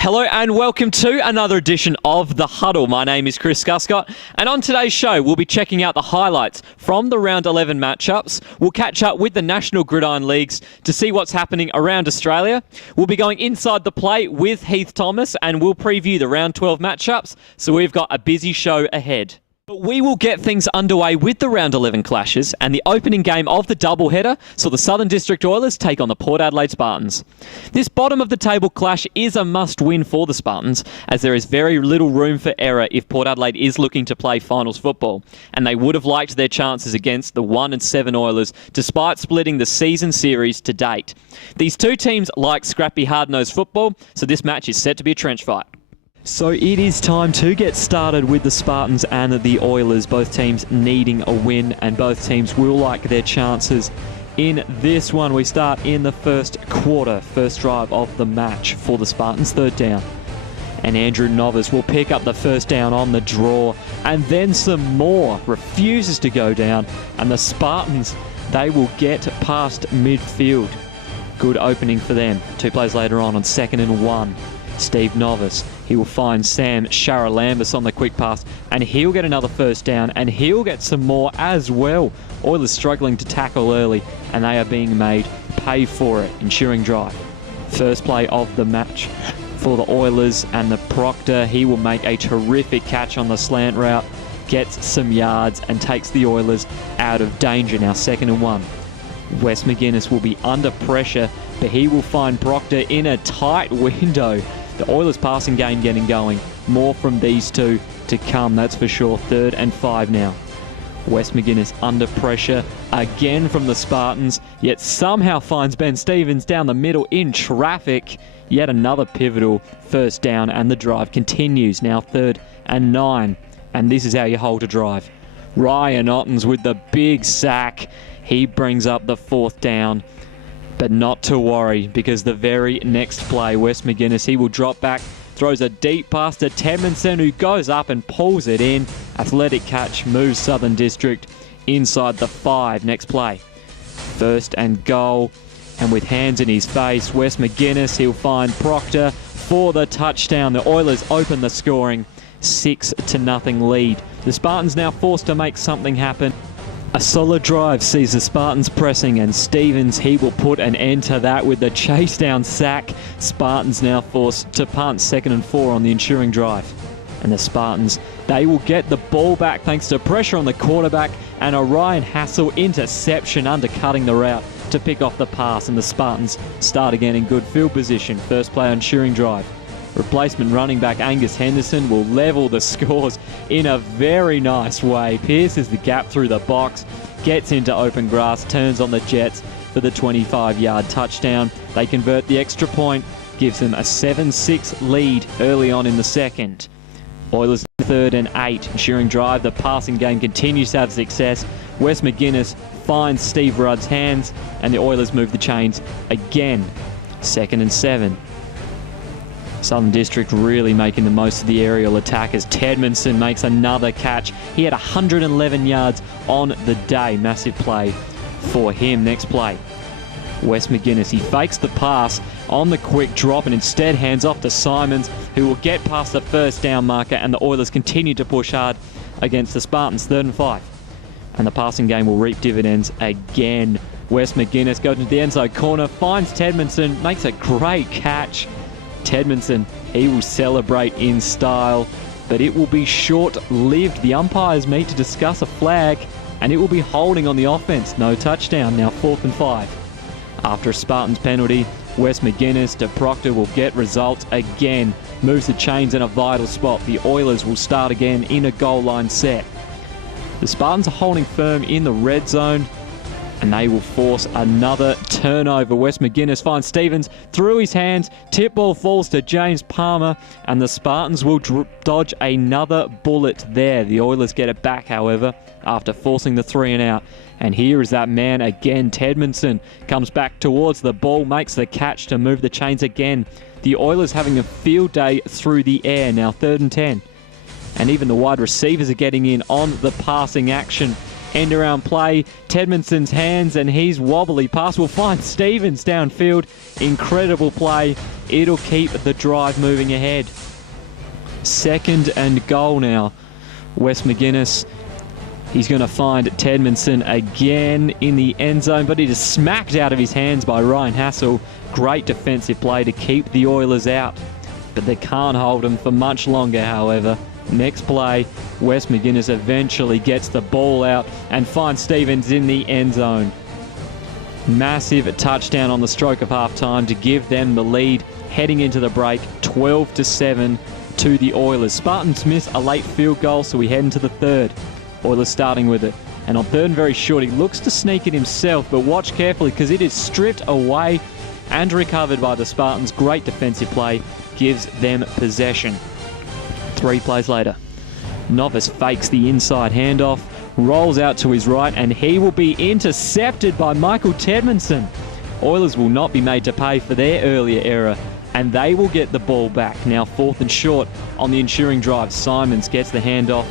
Hello and welcome to another edition of The Huddle. My name is Chris Guscott, and on today's show we'll be checking out the highlights from the Round 11 matchups. We'll catch up with the National Gridiron Leagues to see what's happening around Australia. We'll be going inside the plate with Heath Thomas, and we'll preview the Round 12 matchups, so we've got a busy show ahead. But we will get things underway with the Round 11 clashes, and the opening game of the doubleheader saw the Southern District Oilers take on the Port Adelaide Spartans. This bottom of the table clash is a must-win for the Spartans, as there is very little room for error if Port Adelaide is looking to play finals football, and they would have liked their chances against the 1-7 Oilers despite splitting the season series to date. These two teams like scrappy hard-nosed football, so this match is set to be a trench fight. So it is time to get started with the Spartans and the Oilers, both teams needing a win, and both teams will like their chances in this one. We start in the first quarter, first drive of the match for the Spartans, third down. And Andrew Novice will pick up the first down on the draw, and then some more, refuses to go down, and the Spartans, they will get past midfield. Good opening for them. Two plays later on 2nd and 1. Steve Novice, he will find Sam Charalambus on the quick pass, and he'll get another first down, and he'll get some more as well. Oilers struggling to tackle early, and they are being made pay for it. Ensuring drive. First play of the match for the Oilers, and the Proctor, he will make a terrific catch on the slant route, gets some yards, and takes the Oilers out of danger. Now 2nd and 1. Wes McGuinness will be under pressure, but he will find Proctor in a tight window. The Oilers passing game getting going. More from these two to come, that's for sure. 3rd and 5 now. Wes McGuinness under pressure again from the Spartans, yet somehow finds Ben Stevens down the middle in traffic. Yet another pivotal first down, and the drive continues. Now 3rd and 9. And this is how you hold a drive. Ryan Ottens with the big sack. He brings up the 4th down. But not to worry, because the very next play, Wes McGuinness, he will drop back, throws a deep pass to Tedmondson, who goes up and pulls it in. Athletic catch, moves Southern District inside the 5. Next play. 1st and goal, and with hands in his face, Wes McGuinness, he'll find Proctor for the touchdown. The Oilers open the scoring, 6-0 lead. The Spartans now forced to make something happen. A solid drive sees the Spartans pressing, and Stevens, he will put an end to that with the chase down sack. Spartans now forced to punt. 2nd and 4 on the ensuing drive. And the Spartans, they will get the ball back thanks to pressure on the quarterback and a Ryan Hassel interception undercutting the route to pick off the pass, and the Spartans start again in good field position. First play on ensuing drive. Replacement running back Angus Henderson will level the scores in a very nice way. Pierces the gap through the box, gets into open grass, turns on the Jets for the 25-yard touchdown. They convert the extra point, gives them a 7-6 lead early on in the second. Oilers 3rd and 8, ensuring drive. The passing game continues to have success. Wes McGuinness finds Steve Rudd's hands, and the Oilers move the chains again. 2nd and 7. Southern District really making the most of the aerial attack as Tedmondson makes another catch. He had 111 yards on the day. Massive play for him. Next play. Wes McGuinness, he fakes the pass on the quick drop and instead hands off to Simons, who will get past the first down marker, and the Oilers continue to push hard against the Spartans. 3rd and 5. And the passing game will reap dividends again. Wes McGuinness goes into the end zone corner, finds Tedmondson, makes a great catch. Tedmondson, he will celebrate in style, but it will be short-lived. The umpires meet to discuss a flag, and it will be holding on the offense. No touchdown. Now 4th and 5. After a Spartans penalty, Wes McGuinness to Proctor will get results again. Moves the chains in a vital spot. The Oilers will start again in a goal line set. The Spartans are holding firm in the red zone, and they will force another turnover. Wes McGuinness finds Stevens through his hands. Tip ball falls to James Palmer, and the Spartans will dodge another bullet there. The Oilers get it back, however, after forcing the 3 and out. And here is that man again. Tedmondson comes back towards the ball, makes the catch to move the chains again. The Oilers having a field day through the air. Now 3rd and 10. And even the wide receivers are getting in on the passing action. end-around play. Tedmondson's hands, and he's wobbly. Pass will find Stevens downfield. Incredible play. It'll keep the drive moving ahead. 2nd and goal now. Wes McGuinness, he's going to find Tedmondson again in the end zone, but it is smacked out of his hands by Ryan Hassel. Great defensive play to keep the Oilers out, but they can't hold them for much longer, however. Next play, Wes McGuinness eventually gets the ball out and finds Stevens in the end zone. Massive touchdown on the stroke of half-time to give them the lead heading into the break, 12-7 to the Oilers. Spartans miss a late field goal, so we head into the third. Oilers starting with it. And on 3rd and very short, he looks to sneak it himself, but watch carefully because it is stripped away and recovered by the Spartans. Great defensive play gives them possession. 3 plays later, Novice fakes the inside handoff, rolls out to his right, and he will be intercepted by Michael Tedmondson. Oilers will not be made to pay for their earlier error, and they will get the ball back. Now 4th and short on the ensuing drive. Simons gets the handoff.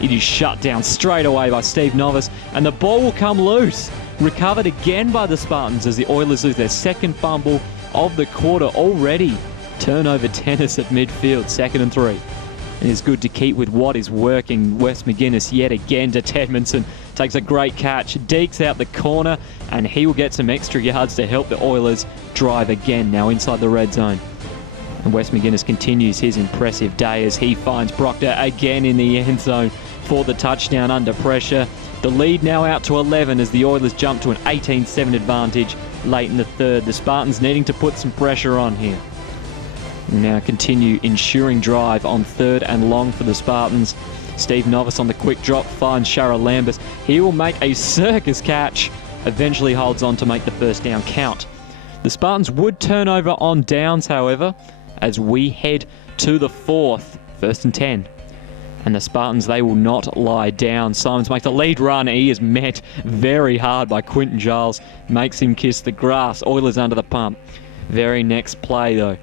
It is shut down straight away by Steve Novice, and the ball will come loose. Recovered again by the Spartans as the Oilers lose their 2nd fumble of the quarter already. Turnover tennis at midfield, 2nd and 3. And it's good to keep with what is working. Wes McGuinness yet again to Tedmondson. Takes a great catch, dekes out the corner, and he will get some extra yards to help the Oilers drive again now inside the red zone. And Wes McGuinness continues his impressive day as he finds Proctor again in the end zone for the touchdown under pressure. The lead now out to 11 as the Oilers jump to an 18-7 advantage late in the third. The Spartans needing to put some pressure on here. Now continue ensuring drive on 3rd and long for the Spartans. Steve Novice on the quick drop finds Shara Lambus. He will make a circus catch, eventually holds on to make the first down count. The Spartans would turn over on downs, however, as we head to the 4th, 1st and 10. And the Spartans, they will not lie down. Simons makes a lead run. He is met very hard by Quinton Giles. Makes him kiss the grass. Oilers under the pump. Very next play, though.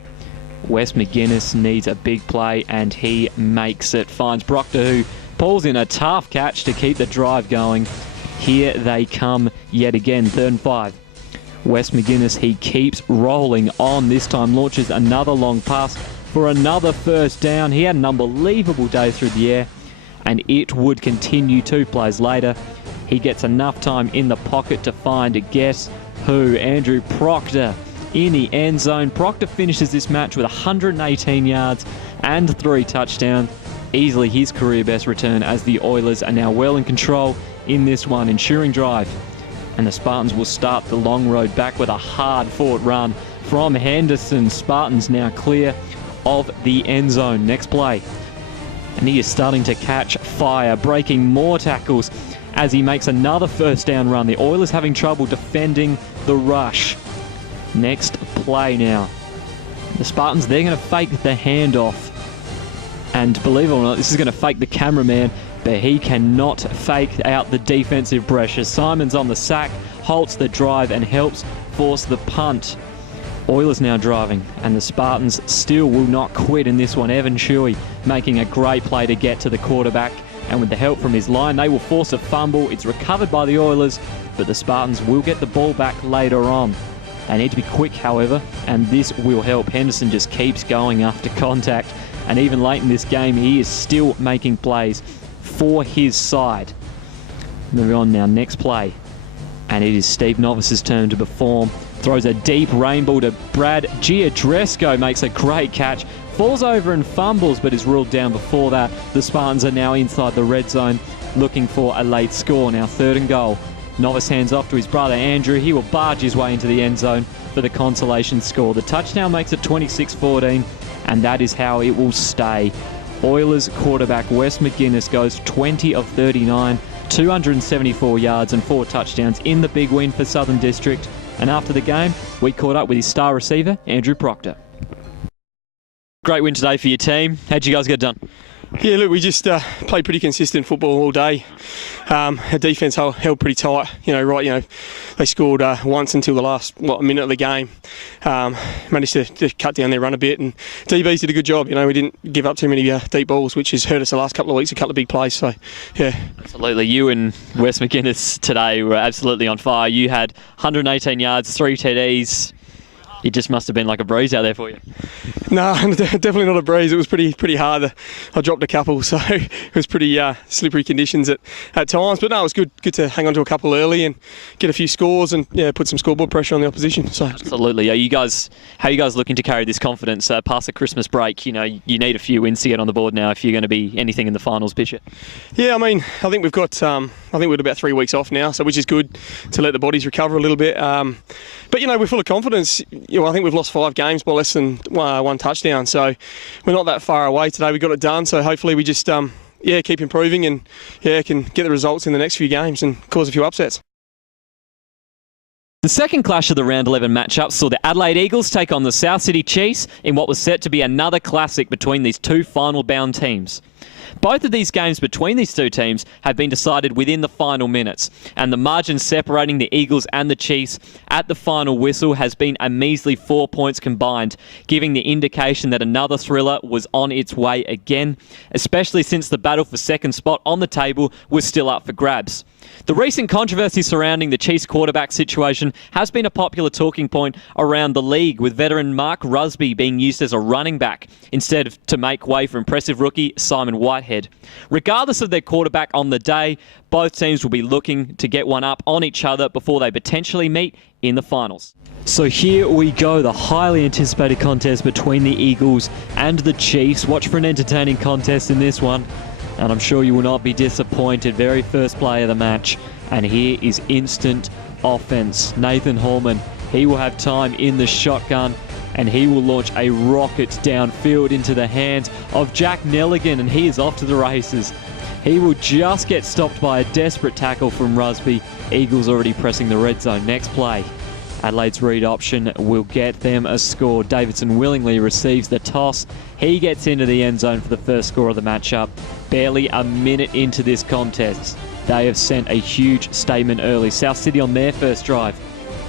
Wes McGuinness needs a big play, and he makes it. Finds Proctor, who pulls in a tough catch to keep the drive going. Here they come yet again, 3rd and 5. Wes McGuinness, he keeps rolling on. This time launches another long pass for another first down. He had an unbelievable day through the air, and it would continue 2 plays later. He gets enough time in the pocket to find, guess who? Andrew Proctor in the end zone. Proctor finishes this match with 118 yards and 3 touchdowns. Easily his career best return as the Oilers are now well in control in this one. Ensuring drive. And the Spartans will start the long road back with a hard-fought run from Henderson. Spartans now clear of the end zone. Next play. And he is starting to catch fire, breaking more tackles as he makes another first down run. The Oilers having trouble defending the rush. Next play now. The Spartans, they're going to fake the handoff. And believe it or not, this is going to fake the cameraman, but he cannot fake out the defensive pressure. Simons on the sack, halts the drive and helps force the punt. Oilers now driving, and the Spartans still will not quit in this one. Evan Shuey making a great play to get to the quarterback, and with the help from his line, they will force a fumble. It's recovered by the Oilers, but the Spartans will get the ball back later on. They need to be quick, however, and this will help. Henderson just keeps going after contact, and even late in this game, he is still making plays for his side. Moving on now, next play, and it is Steve Novice's turn to perform. Throws a deep rainbow to Brad Giadresco, makes a great catch, falls over and fumbles, but is ruled down before that. The Spartans are now inside the red zone, looking for a late score. Now 3rd and goal. Novice hands off to his brother Andrew. He will barge his way into the end zone for the consolation score. The touchdown makes it 26-14, and that is how it will stay. Oilers quarterback Wes McGuinness goes 20 of 39, 274 yards and 4 touchdowns in the big win for Southern District. And after the game, we caught up with his star receiver, Andrew Proctor. Great win today for your team. How'd you guys get it done? Yeah, look, we just played pretty consistent football all day. Our defence held pretty tight. They scored once until the last minute of the game. Managed to cut down their run a bit, and DBs did a good job. We didn't give up too many deep balls, which has hurt us the last couple of weeks. A couple of big plays. So, yeah. Absolutely. You and Wes McGuinness today were absolutely on fire. You had 118 yards, 3 TDs. It just must have been like a breeze out there for you. No, definitely not a breeze. It was pretty hard. I dropped a couple, so it was pretty slippery conditions at times. But no, it was good to hang on to a couple early and get a few scores and put some scoreboard pressure on the opposition. So absolutely. How are you guys looking to carry this confidence past the Christmas break? You need a few wins to get on the board now if you're going to be anything in the finals picture. Yeah, I think we've got we're about 3 weeks off now, so which is good to let the bodies recover a little bit. But we're full of confidence. I think we've lost 5 games by less than one touchdown, so we're not that far away today. We got it done, so hopefully we just keep improving and can get the results in the next few games and cause a few upsets. The second clash of the Round 11 matchup saw the Adelaide Eagles take on the South Sydney Chiefs in what was set to be another classic between these two final-bound teams. Both of these games between these two teams have been decided within the final minutes, and the margin separating the Eagles and the Chiefs at the final whistle has been a measly 4 points combined, giving the indication that another thriller was on its way again, especially since the battle for second spot on the table was still up for grabs. The recent controversy surrounding the Chiefs quarterback situation has been a popular talking point around the league, with veteran Mark Rusby being used as a running back instead of to make way for impressive rookie Simon Whitehead. Regardless of their quarterback on the day, both teams will be looking to get one up on each other before they potentially meet in the finals. So here we go, the highly anticipated contest between the Eagles and the Chiefs. Watch for an entertaining contest in this one, and I'm sure you will not be disappointed. Very first play of the match, and here is instant offense. Nathan Hallman, he will have time in the shotgun, and he will launch a rocket downfield into the hands of Jack Nelligan, and he is off to the races. He will just get stopped by a desperate tackle from Rusby. Eagles already pressing the red zone. Next play, Adelaide's read option will get them a score. Davidson willingly receives the toss. He gets into the end zone for the first score of the matchup. Barely a minute into this contest, they have sent a huge statement early. South City on their first drive,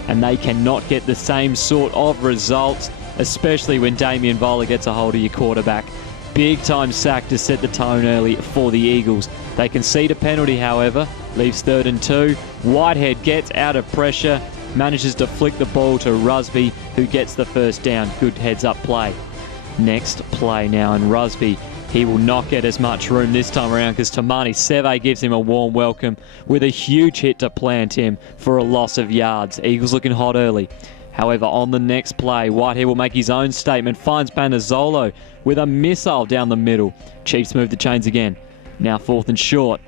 and they cannot get the same sort of results, especially when Damien Voller gets a hold of your quarterback. Big time sack to set the tone early for the Eagles. They concede a penalty, however, leaves 3rd and 2. Whitehead gets out of pressure, manages to flick the ball to Rusby, who gets the first down. Good heads-up play. Next play now, and Rusby, he will not get as much room this time around because Tamani Seve gives him a warm welcome with a huge hit to plant him for a loss of yards. Eagles looking hot early. However, on the next play, Whitehead will make his own statement, finds Banazzolo with a missile down the middle. Chiefs move the chains again. Now 4th and short.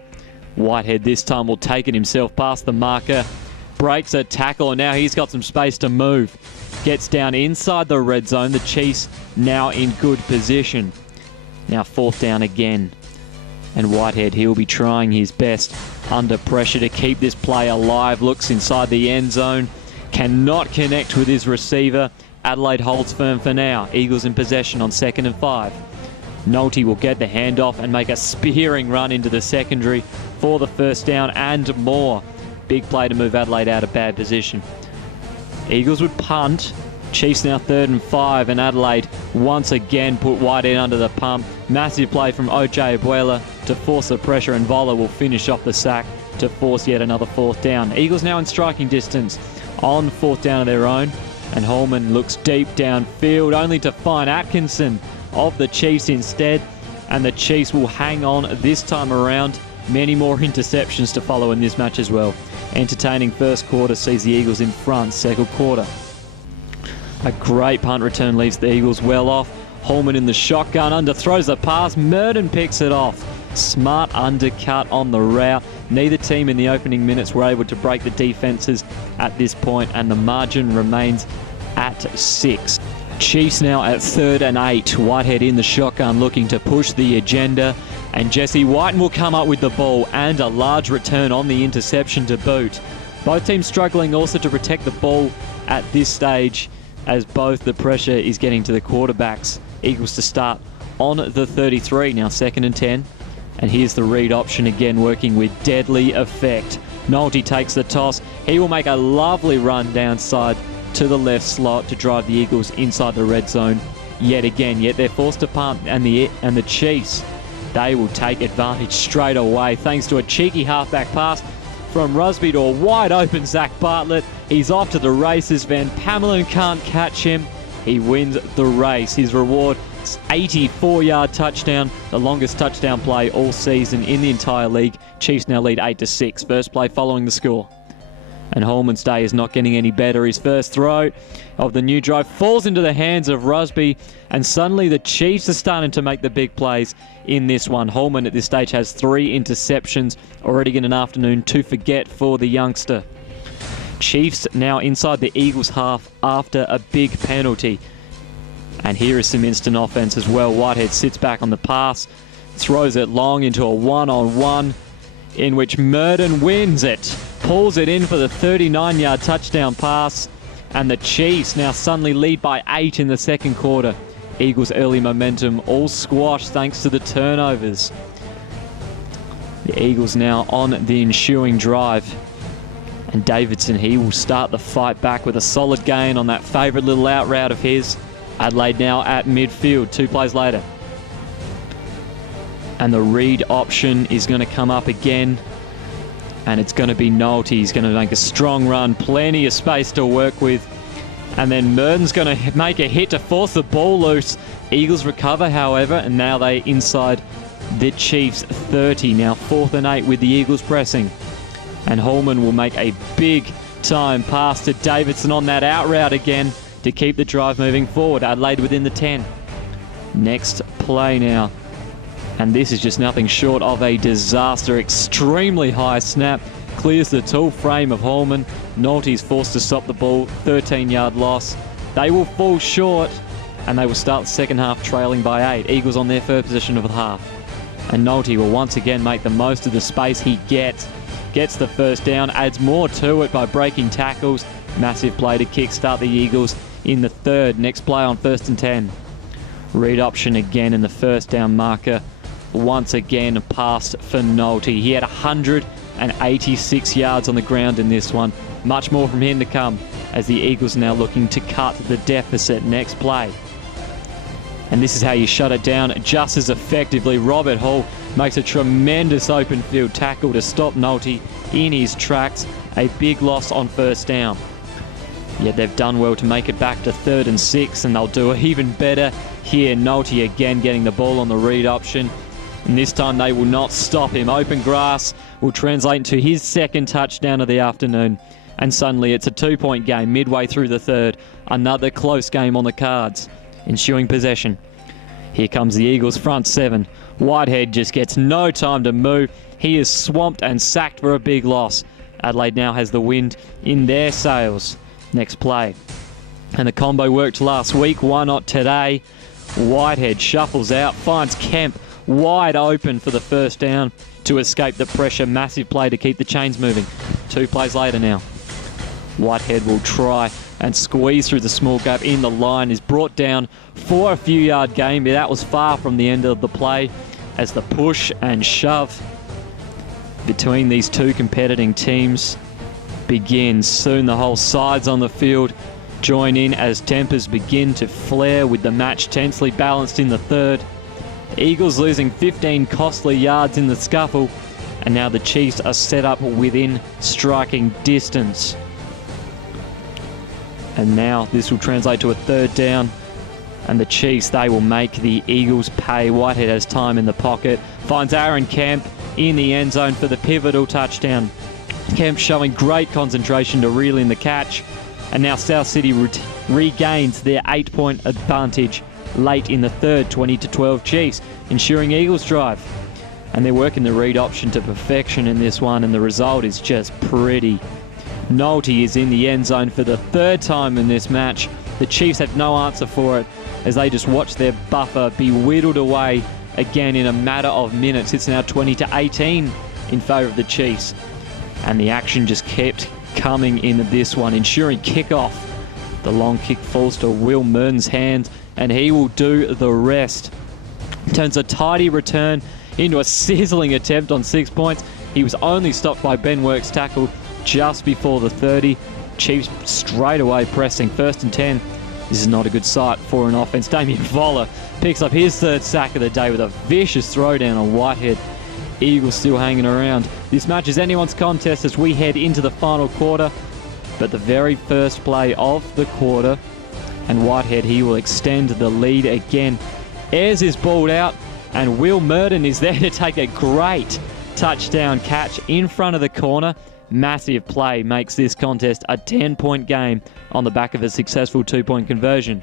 Whitehead this time will take it himself past the marker. Breaks a tackle, and now he's got some space to move. Gets down inside the red zone. The Chiefs now in good position. Now 4th down again. And Whitehead, he'll be trying his best under pressure to keep this play alive. Looks inside the end zone. Cannot connect with his receiver. Adelaide holds firm for now. Eagles in possession on 2nd and 5. Nolte will get the handoff and make a spearing run into the secondary for the first down and more. Big play to move Adelaide out of bad position. Eagles would punt. Chiefs now 3rd and 5, and Adelaide once again put Whitehead under the pump. Massive play from OJ Abuela to force the pressure, and Voller will finish off the sack to force yet another 4th down. Eagles now in striking distance on 4th down of their own, and Hallman looks deep downfield only to find Atkinson of the Chiefs instead, and the Chiefs will hang on this time around. Many more interceptions to follow in this match as well. Entertaining first quarter sees the Eagles in front. Second quarter, a great punt return leaves the Eagles well off. Hallman in the shotgun, underthrows the pass. Murden picks it off. Smart undercut on the route. Neither team in the opening minutes were able to break the defenses at this point, and the margin remains at 6. Chiefs now at 3rd and 8. Whitehead in the shotgun looking to push the agenda, and Jesse Whiten will come up with the ball and a large return on the interception to boot. Both teams struggling also to protect the ball at this stage, as both the pressure is getting to the quarterbacks. Eagles to start on the 33. Now 2nd and 10. And here's the read option again, working with deadly effect. Nolte takes the toss. He will make a lovely run downside to the left slot to drive the Eagles inside the red zone yet again. Yet they're forced to punt, and the Chiefs, they will take advantage straight away thanks to a cheeky halfback pass from Rusby to a wide open Zach Bartlett. He's off to the races. Van Pamelen can't catch him. He wins the race. His reward, 84-yard touchdown, the longest touchdown play all season in the entire league. Chiefs now lead 8-6. First play following the score. And Holman's day is not getting any better. His first throw of the new drive falls into the hands of Rusby, and suddenly the Chiefs are starting to make the big plays in this one. Holman at this stage has 3 interceptions, already getting an afternoon to forget for the youngster. Chiefs now inside the Eagles half after a big penalty. And here is some instant offense as well. Whitehead sits back on the pass, throws it long into a one-on-one in which Murden wins it, pulls it in for the 39-yard touchdown pass, and the Chiefs now suddenly lead by 8 in the second quarter. Eagles' early momentum all squashed thanks to the turnovers. The Eagles now on the ensuing drive. And Davidson, he will start the fight back with a solid gain on that favourite little out route of his. Adelaide now at midfield, 2 plays later. And the read option is going to come up again. And it's going to be Nolte. He's going to make a strong run, plenty of space to work with. And then Murden's going to make a hit to force the ball loose. Eagles recover, however, and now they inside the Chiefs 30. Now 4th and 8 with the Eagles pressing. And Holman will make a big time pass to Davidson on that out route again to keep the drive moving forward. Adelaide within the 10. Next play now. And this is just nothing short of a disaster. Extremely high snap. Clears the tall frame of Holman. Nolte's forced to stop the ball. 13-yard loss. They will fall short, and they will start the second half trailing by 8. Eagles on their first position of the half. And Nolte will once again make the most of the space he gets. Gets the first down, adds more to it by breaking tackles. Massive play to kickstart the Eagles in the third. Next play on 1st and 10. Read option again in the first down marker. Once again, passed for Nolte. He had 186 yards on the ground in this one. Much more from him to come as the Eagles are now looking to cut the deficit. Next play. And this is how you shut it down just as effectively. Robert Hall makes a tremendous open field tackle to stop Nolte in his tracks. A big loss on first down. Yet they've done well to make it back to 3rd and 6, and they'll do even better here. Nolte again getting the ball on the read option. And this time they will not stop him. Open grass will translate into his second touchdown of the afternoon. And suddenly it's a 2-point game midway through the third. Another close game on the cards. Ensuing possession. Here comes the Eagles front 7. Whitehead just gets no time to move. He is swamped and sacked for a big loss. Adelaide now has the wind in their sails. Next play. And the combo worked last week. Why not today? Whitehead shuffles out, finds Kemp wide open for the first down to escape the pressure. Massive play to keep the chains moving. 2 plays later now. Whitehead will try and squeeze through the small gap in the line. Is brought down for a few-yard gain, but that was far from the end of the play as the push and shove between these two competing teams begins. Soon the whole sides on the field join in as tempers begin to flare with the match tensely balanced in the third. The Eagles losing 15 costly yards in the scuffle, and now the Chiefs are set up within striking distance. And now this will translate to a third down, and the Chiefs, they will make the Eagles pay. Whitehead has time in the pocket, finds Aaron Kemp in the end zone for the pivotal touchdown. Kemp showing great concentration to reel in the catch, and now South City regains their 8-point advantage late in the third, 20-12 Chiefs, ensuring Eagles drive. And they're working the read option to perfection in this one, and the result is just pretty. Nolte is in the end zone for the third time in this match. The Chiefs have no answer for it as they just watch their buffer be whittled away again in a matter of minutes. It's now 20-18 in favour of the Chiefs. And the action just kept coming in this one, ensuring kickoff. The long kick falls to Will Murden's hands, and he will do the rest. turns a tidy return into a sizzling attempt on 6 points. He was only stopped by Ben Work's tackle just before the 30. Chiefs straight away pressing 1st and 10. This is not a good sight for an offense. Damien Voller picks up his 3rd sack of the day with a vicious throwdown on Whitehead. Eagles still hanging around. This match is anyone's contest as we head into the final quarter. But the very first play of the quarter, and Whitehead, he will extend the lead again. Ayres is balled out, and Will Murden is there to take a great touchdown catch in front of the corner. Massive play makes this contest a 10-point game on the back of a successful 2-point conversion.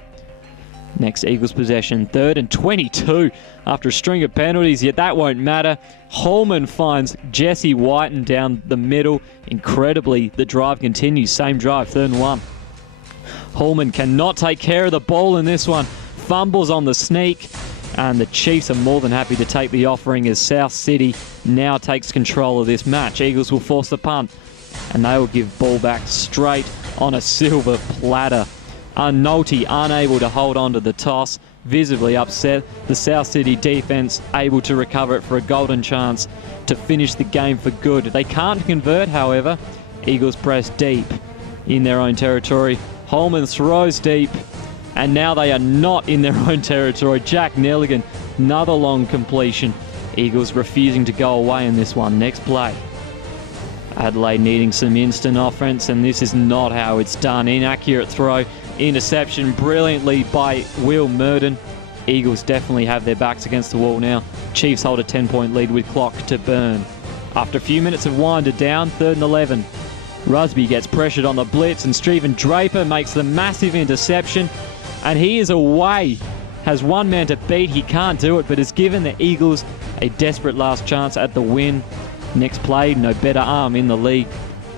Next Eagles possession, 3rd and 22 after a string of penalties, yet that won't matter. Holman finds Jesse Whiten down the middle. Incredibly, the drive continues. Same drive, 3rd and 1. Holman cannot take care of the ball in this one. Fumbles on the sneak, and the Chiefs are more than happy to take the offering as South City now takes control of this match. Eagles will force the punt, and they will give ball back straight on a silver platter. Nolte unable to hold on to the toss, visibly upset. The South City defense able to recover it for a golden chance to finish the game for good. They can't convert, however. Eagles press deep in their own territory. Holman throws deep, and now they are not in their own territory. Jack Nelligan, another long completion. Eagles refusing to go away in this one. Next play. Adelaide needing some instant offense, and this is not how it's done. Inaccurate throw, interception brilliantly by Will Murden. Eagles definitely have their backs against the wall now. Chiefs hold a 10-point lead with clock to burn. After a few minutes of winder down, 3rd and 11. Rusby gets pressured on the blitz, and Stephen Draper makes the massive interception, and he is away. Has one man to beat, he can't do it, but has given the Eagles a desperate last chance at the win. Next play, no better arm in the league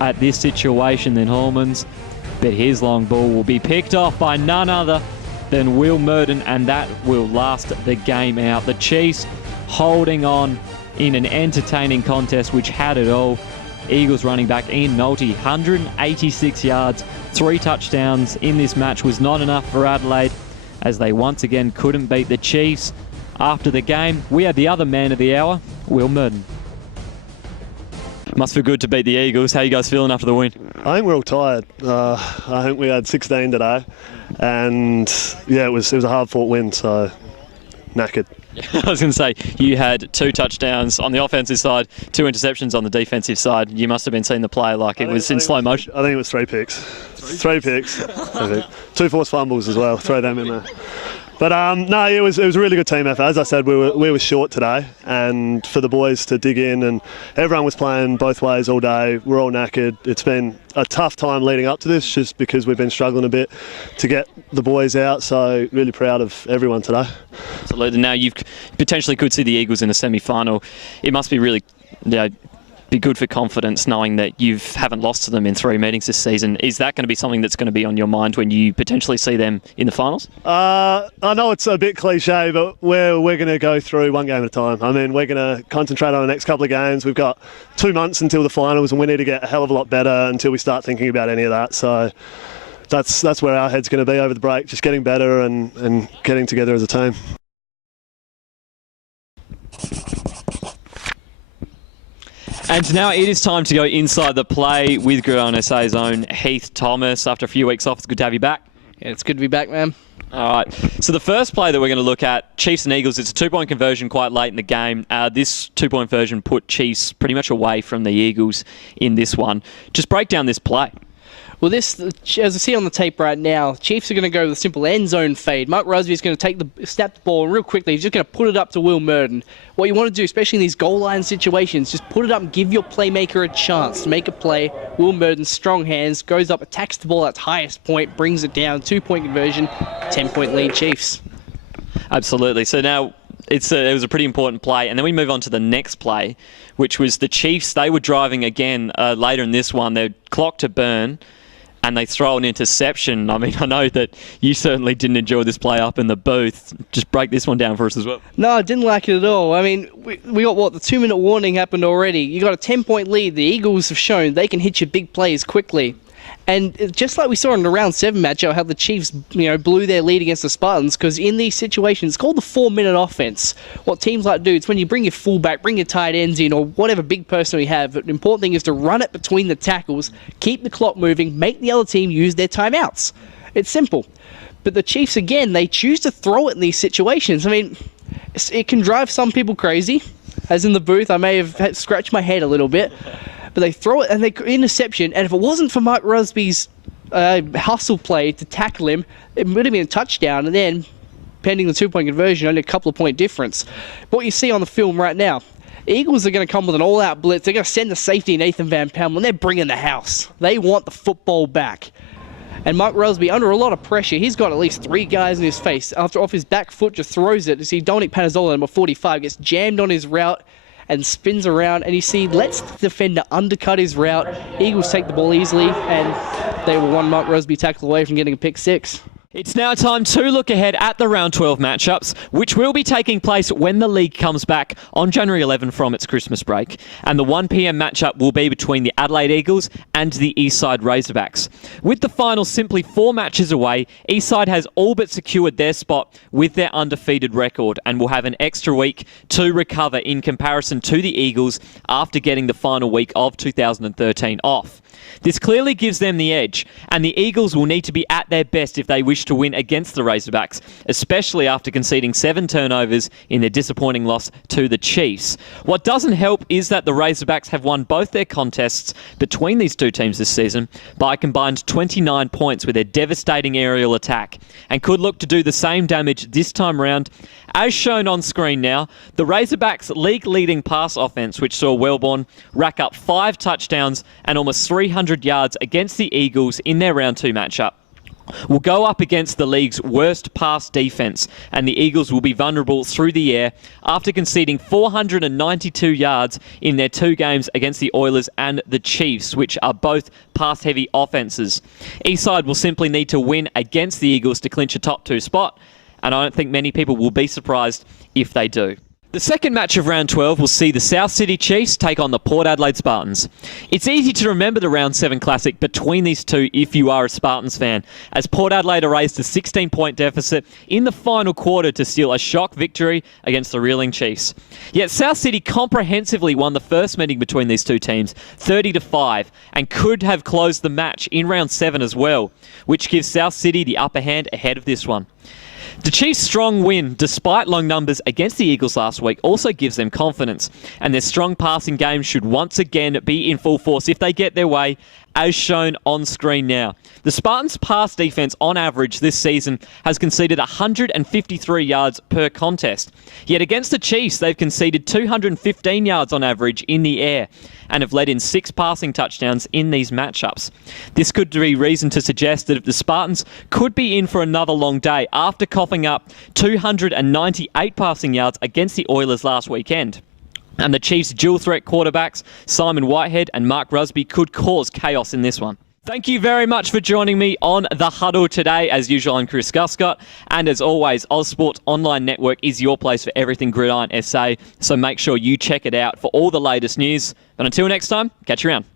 at this situation than Holman's, but his long ball will be picked off by none other than Will Murden, and that will last the game out. The Chiefs holding on in an entertaining contest which had it all. Eagles running back Ian Nolte, 186 yards, 3 touchdowns in this match was not enough for Adelaide, as they once again couldn't beat the Chiefs. After the game, we had the other man of the hour, Will Murden. Must feel good to beat the Eagles. How are you guys feeling after the win? I think we're all tired. I think we had 16 today, and yeah, it was a hard-fought win, so knackered. I was going to say, you had 2 touchdowns on the offensive side, 2 interceptions on the defensive side. You must have been seeing the play like it was in slow motion. I think it was 3 picks. 3 picks. I think. 2 forced fumbles as well. Throw them in there. But no, it was a really good team effort. As I said, we were short today, and for the boys to dig in, and everyone was playing both ways all day. We're all knackered. It's been a tough time leading up to this, just because we've been struggling a bit to get the boys out. So really proud of everyone today. Absolutely. Now you potentially could see the Eagles in a semi-final. It must be really, be good for confidence knowing that you haven't lost to them in 3 meetings this season. Is that going to be something that's going to be on your mind when you potentially see them in the finals? I know it's a bit cliche, but we're going to go through one game at a time. I mean, we're going to concentrate on the next couple of games. We've got 2 months until the finals, and we need to get a hell of a lot better until we start thinking about any of that. So that's where our head's going to be over the break, just getting better and getting together as a team. And now it is time to go inside the play with Gridiron SA's own Heath Thomas. After a few weeks off, it's good to have you back. Yeah, it's good to be back, man. All right. So the first play that we're going to look at, Chiefs and Eagles, it's a 2-point conversion quite late in the game. This 2-point conversion put Chiefs pretty much away from the Eagles in this one. Just break down this play. Well, this, as I see on the tape right now, Chiefs are going to go with a simple end zone fade. Mark Rusby is going to snap the ball real quickly. He's just going to put it up to Will Murden. What you want to do, especially in these goal line situations, just put it up and give your playmaker a chance to make a play. Will Murden, strong hands, goes up, attacks the ball at its highest point, brings it down, 2-point conversion, 10-point lead Chiefs. Absolutely. So now it was a pretty important play. And then we move on to the next play, which was the Chiefs. They were driving again later in this one. They're clock to burn, and they throw an interception. I mean, I know that you certainly didn't enjoy this play up in the booth. Just break this one down for us as well. No, I didn't like it at all. I mean, we got, the 2-minute warning happened already. You got a 10-point lead. The Eagles have shown they can hit your big plays quickly. And just like we saw in the round 7 matchup, how the Chiefs, blew their lead against the Spartans, because in these situations, it's called the 4-minute offense. What teams like to do, it's when you bring your fullback, bring your tight ends in, or whatever big person we have. But the important thing is to run it between the tackles, keep the clock moving, make the other team use their timeouts. It's simple. But the Chiefs, again, they choose to throw it in these situations. I mean, it can drive some people crazy. As in the booth, I may have scratched my head a little bit. But they throw it and they interception, and if it wasn't for Mike Rusby's hustle play to tackle him, it would have been a touchdown, and then, pending the 2-point conversion, only a couple of point difference. But what you see on the film right now, Eagles are going to come with an all-out blitz. They're going to send the safety Nathan Van Pamel, and they're bringing the house. They want the football back. And Mike Rusby, under a lot of pressure, he's got at least 3 guys in his face. After off his back foot, just throws it. You see Dominic Panazola, number 45, gets jammed on his route and spins around, and you see lets the defender undercut his route. Eagles take the ball easily, and they were one Mike Rusby tackle away from getting a pick 6. It's now time to look ahead at the round 12 matchups, which will be taking place when the league comes back on January 11 from its Christmas break. And the 1 p.m. matchup will be between the Adelaide Eagles and the Eastside Razorbacks. With the final simply 4 matches away, Eastside has all but secured their spot with their undefeated record and will have an extra week to recover in comparison to the Eagles after getting the final week of 2013 off. This clearly gives them the edge, and the Eagles will need to be at their best if they wish to win against the Razorbacks, especially after conceding 7 turnovers in their disappointing loss to the Chiefs. What doesn't help is that the Razorbacks have won both their contests between these two teams this season by a combined 29 points with their devastating aerial attack, and could look to do the same damage this time round. As shown on screen now, the Razorbacks' league-leading pass offense, which saw Wellborn rack up 5 touchdowns and almost 300 yards against the Eagles in their round 2 matchup, will go up against the league's worst pass defense, and the Eagles will be vulnerable through the air after conceding 492 yards in their 2 games against the Oilers and the Chiefs, which are both pass-heavy offenses. Eastside will simply need to win against the Eagles to clinch a top 2 spot, and I don't think many people will be surprised if they do. The second match of round 12 will see the South Sydney Chiefs take on the Port Adelaide Spartans. It's easy to remember the round 7 classic between these two if you are a Spartans fan, as Port Adelaide erased a 16-point deficit in the final quarter to steal a shock victory against the reeling Chiefs. Yet South Sydney comprehensively won the first meeting between these two teams, 30-5, and could have closed the match in round 7 as well, which gives South Sydney the upper hand ahead of this one. The Chiefs' strong win, despite long numbers against the Eagles last week, also gives them confidence, and their strong passing game should once again be in full force if they get their way, as shown on screen now. The Spartans' pass defense on average this season has conceded 153 yards per contest. Yet against the Chiefs, they've conceded 215 yards on average in the air and have led in 6 passing touchdowns in these matchups. This could be reason to suggest that if the Spartans could be in for another long day after coughing up 298 passing yards against the Oilers last weekend. And the Chiefs' dual-threat quarterbacks, Simon Whitehead and Mark Rusby, could cause chaos in this one. Thank you very much for joining me on The Huddle today. As usual, I'm Chris Guscott. And as always, Ozsports Online Network is your place for everything Gridiron SA. So make sure you check it out for all the latest news. But until next time, catch you around.